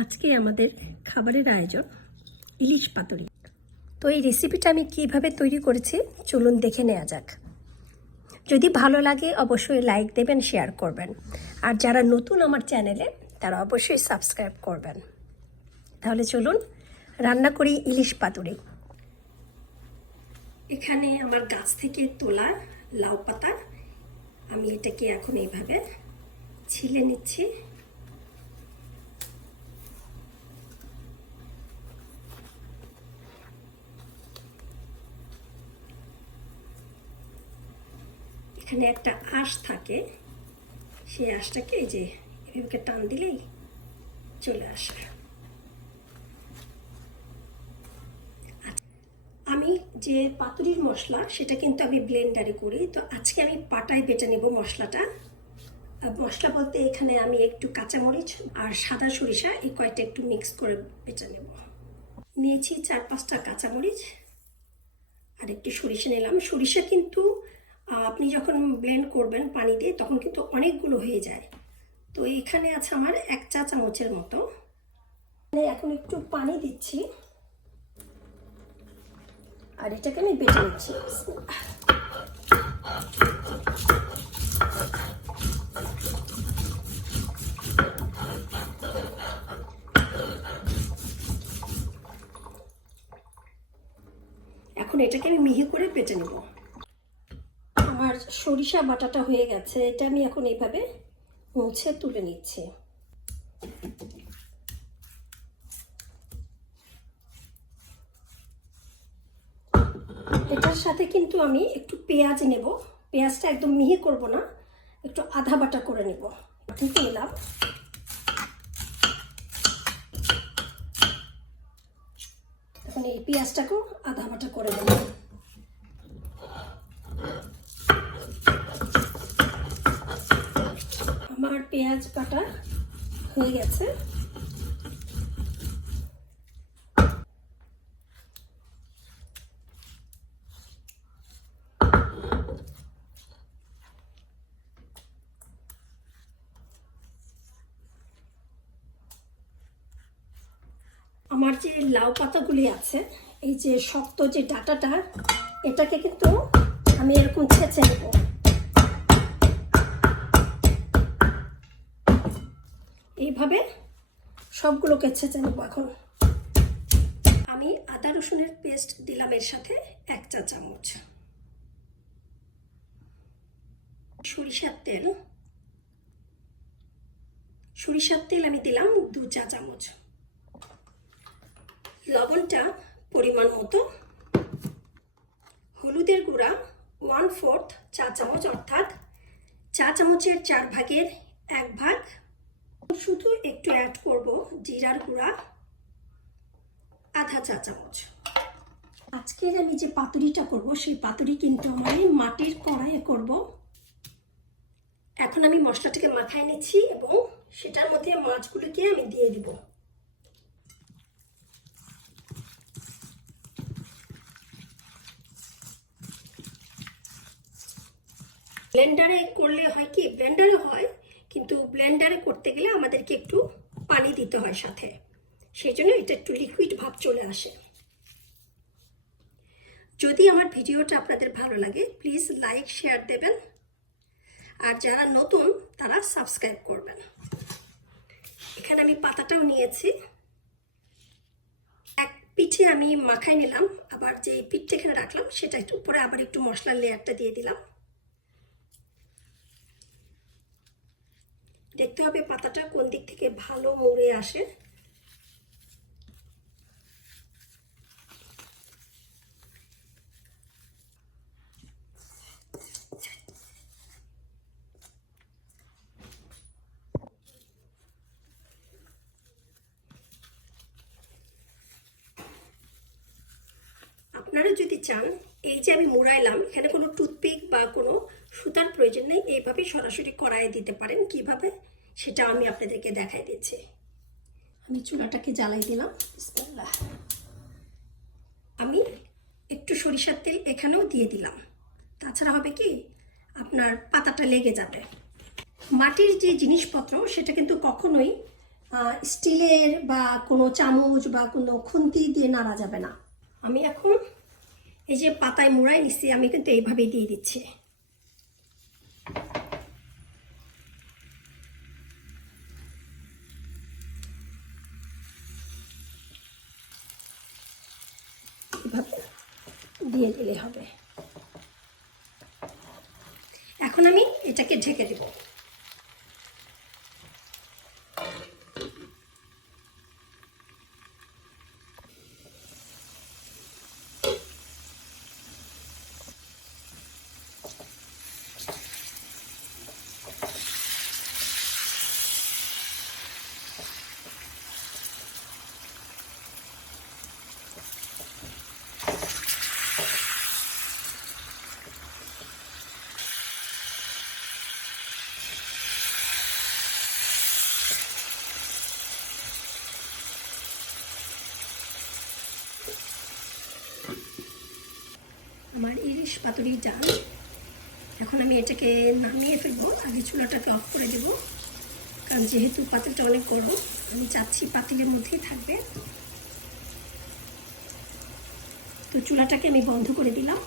আজকে আমাদের খাবারের আয়োজন ইলিশ পাতুরি। তো এই রেসিপিটা আমি কীভাবে তৈরি করেছি, চলুন দেখে নেওয়া যাক। যদি ভালো লাগে, অবশ্যই লাইক দেবেন শেয়ার করবেন। আর যারা নতুন আমার চ্যানেলে তারা অবশ্যই সাবস্ক্রাইব করবেন। তাহলে চলুন রান্না করি ইলিশ পাতুরি। এখানে আমার গাছ থেকে তোলা লাউ পাতা, আমি এটাকে এখন এইভাবে ছিলে নিচ্ছি। এখানে একটা আঁশ থাকে। সেই আঁশটাকে এই যে এভাবে টান দিলেই চলে আসে। আচ্ছা, আমি যে পাতুরির মশলা সেটা কিন্তু আমি ব্লেন্ডারে করি। তো আজকে আমি পাটায় বেটে নেব মশলাটা। আর মশলা বলতে এখানে আমি একটু কাঁচামরিচ আর সাদা সরিষা এই কয়টা একটু মিক্স করে বেটে নেব। নিয়েছি চার পাঁচটা কাঁচামরিচ। আর একটু সরিষা নিলাম। সরিষা কিন্তু আপনি যখন ব্লেন্ড করবেন পানি দিয়ে, তখন কিন্তু অনেকগুলো হয়ে যায়। তো এখানে আছে আমার এক চা চামচের মতো। এখানে এখন একটু পানি দিচ্ছি। আর এটাকে আমি বেটে নিচ্ছি। এখন এটাকে আমি মিহি করে বেটে নেব। সরিষা বাটাটা হয়ে গেছে, এটা আমি এখন এইভাবে মুছে তুলে নিচ্ছি। এটার সাথে কিন্তু আমি একটু পেঁয়াজ নেব। পেঁয়াজটা একদম মিহি করব না, একটু আধা বাটা করে নেব। কিন্তু এলাম। এখন এই পেঁয়াজটাকেও আধা বাটা করে দেবো আমার পেঁয়াজ কাটা হয়ে গেছে। আমার যে লাউ পাতাগুলি আছে, এই যে শক্ত যে ডাটাটা, এটাকে কিন্তু আমি এরকম ছেঁচে নেব। এইভাবে সবগুলোকে ছেঁচে নেব এখন। আমি আদা রসুনের পেস্ট দিলাম এর সাথে এক চা চামচ। সরিষার তেল। সরিষার তেল আমি দিলাম দু চা চামচ। লবণটা পরিমাণ মতো। হলুদের গুঁড়া ওয়ান ফোর্থ চা চামচ অর্থাৎ চা চামচের চার ভাগের এক ভাগ শুধু একটু অ্যাড করব জিরার গুঁড়া, আধা চা চামচ। আজকের আমি যে পাতুরিটা করব, সেই পাতুরি কিন্তু আমি মাটির কড়াইয়ে করব। এখন আমি মশলাটাকে মাখায় নিচ্ছি এবং সেটার মধ্যে মাছগুলোকে আমি দিয়ে দিব। ব্লেন্ডারে করলে হয় কি, ব্লেন্ডারে হয় কিন্তু ব্লেন্ডারে করতে গেলে আমাদেরকে একটু পানি দিতে হয় সাথে। সেই জন্য এটা একটু লিকুইড ভাব চলে আসে। যদি আমার ভিডিওটা আপনাদের ভালো লাগে প্লিজ লাইক শেয়ার দেবেন। আর যারা নতুন, তারা সাবস্ক্রাইব করবেন। এখানে আমি পাতাটাও নিয়েছি। এক পিঠে আমি মাখাই নিলাম, আবার যে পিঠটা এখানে রাখলাম, সেটা একটু উপরে আবার একটু মশলার লেয়ারটা দিয়ে দিলাম। দেখতে হবে পাতাটা কোন দিক থেকে ভালো মরে আসে। আপনারা যদি চান, এই যে আমি মুড়াইলাম, এখানে কোনো টুথপিক বা কোনো সুতার প্রয়োজন নেই, এইভাবে সরাসরি কড়াইয়ে দিতে পারেন। কীভাবে? সেটা আমি আপনাদেরকে দেখাই দিচ্ছি। আমি চুলাটাকে জ্বালাই দিলাম। আমি একটু সরিষার তেল এখানেও দিয়ে দিলাম। তাছাড়া হবে কি? আপনার পাতাটা লেগে যাবে। মাটির যে জিনিসপত্র, সেটা কিন্তু কখনোই স্টিলের বা কোনো চামচ বা কোনো খুন্তি দিয়ে নাড়া যাবে না। আমি এখন এই যে পাতায় মোড়াই নিচ্ছি আমি কিন্তু এইভাবেই দিয়ে দিচ্ছি। দিয়ে দিলে হবে। এখন আমি এটাকে ঢেকে দেব। আমার ইলিশ পাতুরি ডাল। এখন আমি এটাকে নামিয়ে ফেলব। আগে চুলাটাকে অফ করে দেব। কারণ যেহেতু পাতিলটা অনেক গরম আমি চাচ্ছি পাতিলের মধ্যেই থাকবে। তো চুলাটাকে আমি বন্ধ করে দিলাম।